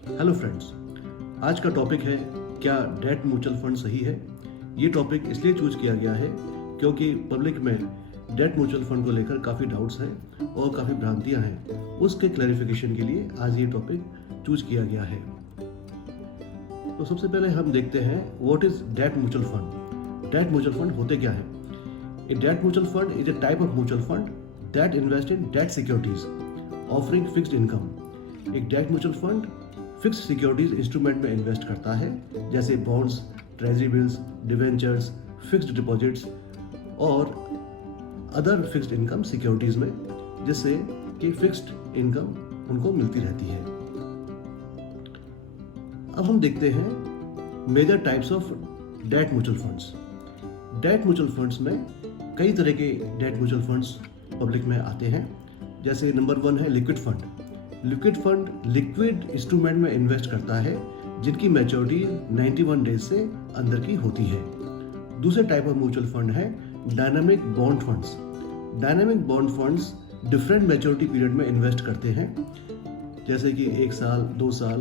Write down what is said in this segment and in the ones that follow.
Hello friends, आज का topic है क्या डेट म्यूचुअल फंड सही है। ये टॉपिक इसलिए चूज किया गया है क्योंकि पब्लिक में डेट म्यूचुअल फंड को लेकर काफ़ी डाउट्स हैं और काफ़ी भ्रांतियां हैं। उसके क्लैरिफिकेशन के लिए आज ये टॉपिक चूज किया गया है। तो सबसे पहले हम देखते हैं what is debt mutual fund. Debt mutual fund होते क्या है? A debt mutual fund is a type of mutual fund that invest in debt securities offering fixed income. एक debt mutual fund fix securities instrument में invest करता है, जैसे bonds, treasury bills, debentures, fixed deposits और other fixed income securities में, जिससे कि fixed income उनको मिलती रहती है। अब हम देखते हैं major types of debt mutual funds. Debt mutual funds में कई तरह के डेट म्यूचुअल फंड्स पब्लिक में आते हैं। जैसे नंबर 1 है liquid fund. Liquid fund liquid instrument में इन्वेस्ट करता है जिनकी मैच्योरिटी 91 डेज से अंदर की होती है। दूसरे टाइप ऑफ म्यूचुअल फंड है dynamic bond funds. Dynamic bond funds different maturity period में इन्वेस्ट करते हैं, जैसे कि 1 साल, 2 साल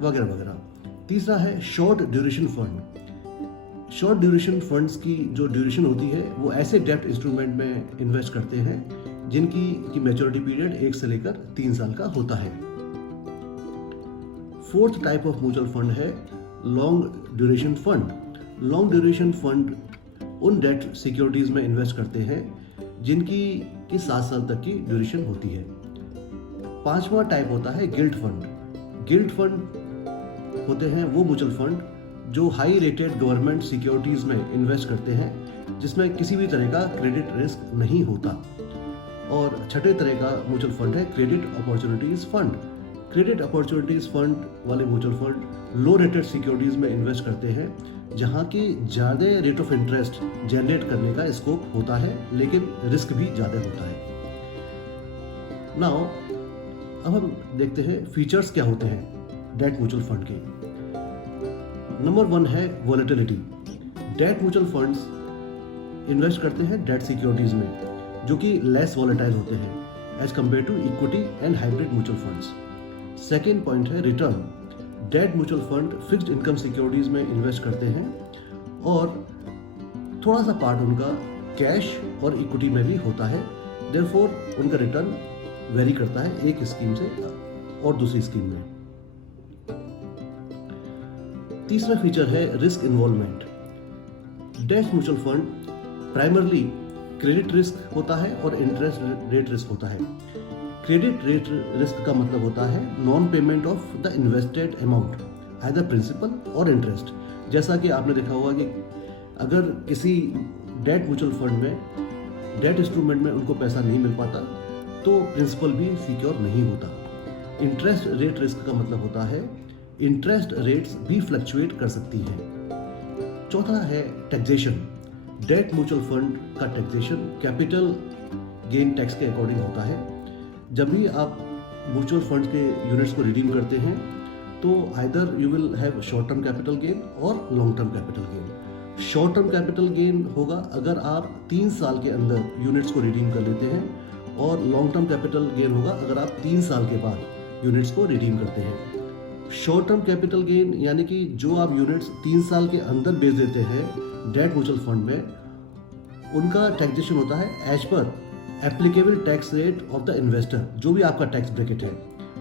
वगैरह वगैरह। तीसरा है short duration fund. Short duration funds की जो ड्यूरेशन होती है वो ऐसे डेट इंस्ट्रूमेंट में इन्वेस्ट करते हैं जिनकी मैच्योरिटी पीरियड 1 से लेकर 3 साल का होता है। Fourth type of mutual fund है long duration fund. Long duration fund उन डेट सिक्योरिटीज में इन्वेस्ट करते हैं जिनकी 7 साल तक की ड्यूरेशन होती है। पांचवा टाइप होता है गिल्ट फंड। गिल्ट फंड होते हैं वो म्यूचुअल फंड जो हाई रेटेड गवर्नमेंट सिक्योरिटीज में इन्वेस्ट करते हैं जिसमें किसी भी तरह का क्रेडिट रिस्क नहीं होता। और छठे तरह का म्यूचुअल फंड है credit opportunities fund. Credit opportunities fund वाले म्यूचुअल फंड लो रेटेड सिक्योरिटीज में इन्वेस्ट करते हैं जहां की ज़्यादा रेट ऑफ इंटरेस्ट जनरेट करने का स्कोप होता है, लेकिन रिस्क भी ज़्यादा होता है। नाउ अब हम देखते हैं फीचर्स क्या होते हैं डेट म्यूचुअल फंड के। नंबर 1 है volatility. Date mutual funds invest करते हैं डेट सिक्योरिटीज में जो कि लेस वॉलेटाइल होते हैं as compared to equity and hybrid mutual funds. Second point है return. Debt mutual fund fixed income securities में इन्वेस्ट करते हैं और थोड़ा सा पार्ट उनका कैश और इक्विटी में भी होता है, देयरफॉर उनका रिटर्न वेरी करता है एक स्कीम से और दूसरी स्कीम में। तीसरा फीचर है risk involvement. Date mutual fund primarily credit risk होता है और इंटरेस्ट रेट रिस्क होता है। क्रेडिट रेट रिस्क का मतलब होता है non payment of the invested amount, either principal और इंटरेस्ट। जैसा कि आपने देखा होगा कि अगर किसी डेट म्यूचुअल फंड में डेट इंस्ट्रूमेंट में उनको पैसा नहीं मिल पाता तो प्रिंसिपल भी सिक्योर नहीं होता। इंटरेस्ट रेट रिस्क का मतलब होता है इंटरेस्ट रेट्स भी फ्लक्चुएट कर सकती हैं। चौथा है टैक्सेशन। डेट म्यूचुअल फंड का टैक्सेशन कैपिटल गेन टैक्स के अकॉर्डिंग होता है। जब भी आप म्यूचुअल फंड के यूनिट्स को रिडीम करते हैं तो either you will have short term capital gain और long term capital gain. Short term capital gain होगा अगर आप 3 साल के अंदर यूनिट्स को रिडीम कर लेते हैं, और लॉन्ग टर्म कैपिटल गेन होगा अगर आप 3 साल के बाद यूनिट्स को रिडीम करते हैं। शॉर्ट टर्म कैपिटल गेन यानी कि जो आप यूनिट्स 3 साल के अंदर बेच देते हैं डेट म्यूचुअल फंड में, उनका टैक्सेशन होता है as per applicable tax rate of the investor. जो भी आपका टैक्स ब्रैकेट है,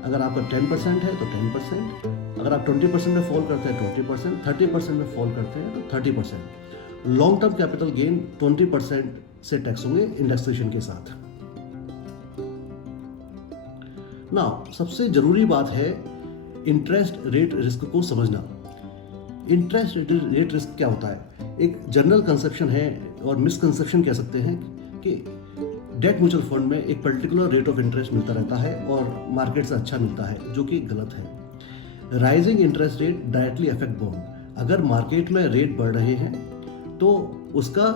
अगर आपका 10% है तो 10%, अगर आप 20% में फॉल करते हैं 20%, 30% में फॉल करते हैं तो 30%। लॉन्ग टर्म कैपिटल गेन 20% से टैक्स होंगे इंडेक्सेशन के साथ। नाउ सबसे जरूरी बात है इंटरेस्ट रेट रिस्क को समझना। इंटरेस्ट रेट रिस्क क्या होता है? एक जनरल कंसेप्शन है और मिसकंसेप्शन कह सकते हैं कि डेट म्यूचुअल फंड में एक पर्टिकुलर रेट ऑफ इंटरेस्ट मिलता रहता है और मार्केट से अच्छा मिलता है, जो कि गलत है। Rising interest rate directly affect bond. अगर मार्केट में रेट बढ़ रहे हैं तो उसका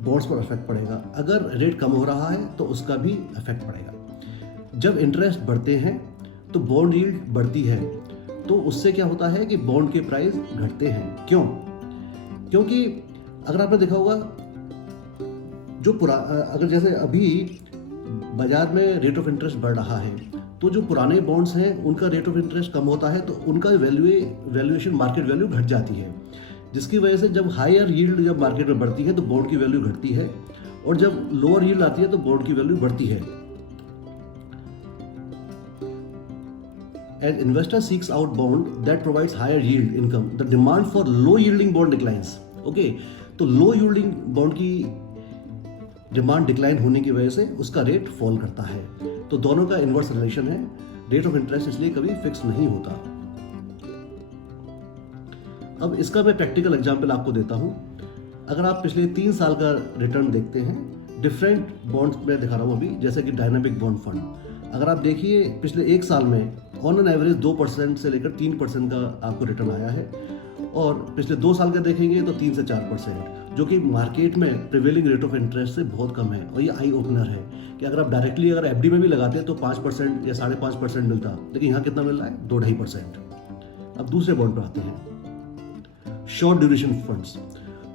बॉन्ड्स पर इफेक्ट पड़ेगा, अगर रेट कम हो रहा है तो उसका भी इफेक्ट पड़ेगा। जब इंटरेस्ट बढ़ते हैं तो बॉन्ड यील्ड बढ़ती है, तो उससे क्या होता है कि बॉन्ड के प्राइस घटते हैं। क्यों? क्योंकि अगर आपने देखा होगा अगर जैसे अभी बाजार में रेट ऑफ इंटरेस्ट बढ़ रहा है तो जो पुराने बॉन्ड्स हैं उनका रेट ऑफ इंटरेस्ट कम होता है, तो उनका वैल्यूएशन मार्केट वैल्यू घट जाती है, जिसकी वजह से जब हायर यील्ड जब मार्केट में बढ़ती है तो बॉन्ड की वैल्यू घटती है, और जब लोअर यील्ड आती है तो बॉन्ड की वैल्यू बढ़ती है। As investor seeks out bond that provides higher yield income, the demand for low yielding bond declines. Okay, तो लो yielding बॉन्ड की डिमांड डिक्लाइन होने की वजह से उसका रेट फॉल करता है। तो दोनों का इन्वर्स रिलेशन है, रेट ऑफ इंटरेस्ट इसलिए कभी फिक्स नहीं होता। अब इसका मैं प्रैक्टिकल एग्जांपल आपको देता हूं। अगर आप पिछले 3 साल का रिटर्न देखते हैं, डिफरेंट बॉन्ड्स में दिखा रहा हूं अभी, जैसे कि डायनामिक बॉन्ड फंड, अगर आप देखिए पिछले 1 साल में ऑन एन एवरेज 2% से लेकर 3% का आपको रिटर्न आया है, और पिछले 2 साल का देखेंगे तो 3 से 4%, जो कि मार्केट में प्रिवेलिंग रेट ऑफ इंटरेस्ट से बहुत कम है। और ये आई ओपनर है कि अगर आप डायरेक्टली अगर एफडी में भी लगाते हैं तो 5% या 5.5% मिलता, लेकिन यहाँ कितना मिल रहा है? 2-2.5%। अब दूसरे बॉन्ड पर आते हैं, short duration funds.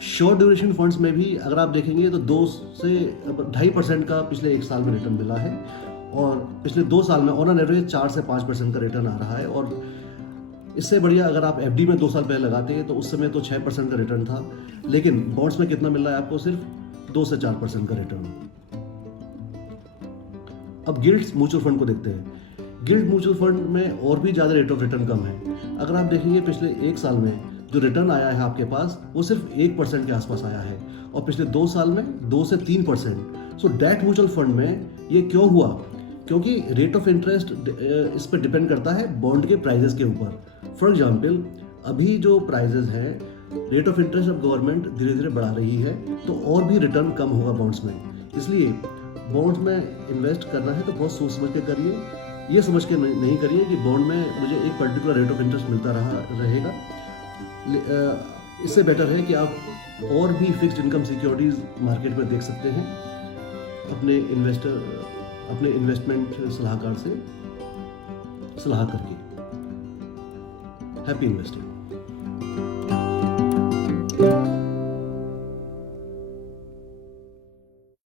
Short duration funds में भी अगर आप देखेंगे तो 2 से 2.5% का पिछले 1 साल में रिटर्न मिला है, और पिछले 2 साल में ऑन एन एवरेज 4 से 5% का रिटर्न आ रहा है। और इससे बढ़िया अगर आप एफडी में 2 साल पहले लगाते हैं तो उस समय तो 6% का रिटर्न था, लेकिन बॉन्ड्स में कितना मिल रहा है आपको? सिर्फ 2 से 4% का रिटर्न। अब गिल्ड्स म्यूचुअल फंड को देखते हैं। गिल्ड म्यूचुअल फंड में और भी ज़्यादा रेट ऑफ रिटर्न कम है। अगर आप देखेंगे पिछले 1 साल में जो रिटर्न आया है आपके पास वो सिर्फ 1% के आसपास आया है, और पिछले 2 साल में 2 से 3%। सो डेट म्यूचुअल फंड में ये क्यों हुआ? क्योंकि रेट ऑफ इंटरेस्ट इस पर डिपेंड करता है बॉन्ड के प्राइजेस के ऊपर। फॉर एग्जाम्पल, अभी जो प्राइजेस हैं, रेट ऑफ इंटरेस्ट अब गवर्नमेंट धीरे धीरे बढ़ा रही है, तो और भी रिटर्न कम होगा बॉन्ड्स में। इसलिए बॉन्ड्स में इन्वेस्ट करना है तो बहुत सोच समझ के करिए, ये समझ के नहीं करिए कि बॉन्ड में मुझे एक पर्टिकुलर रेट ऑफ इंटरेस्ट मिलता रहेगा। इससे बेटर है कि आप और भी फिक्स्ड इनकम सिक्योरिटीज मार्केट में देख सकते हैं अपने इन्वेस्टमेंट सलाहकार से सलाह करके। Happy investing.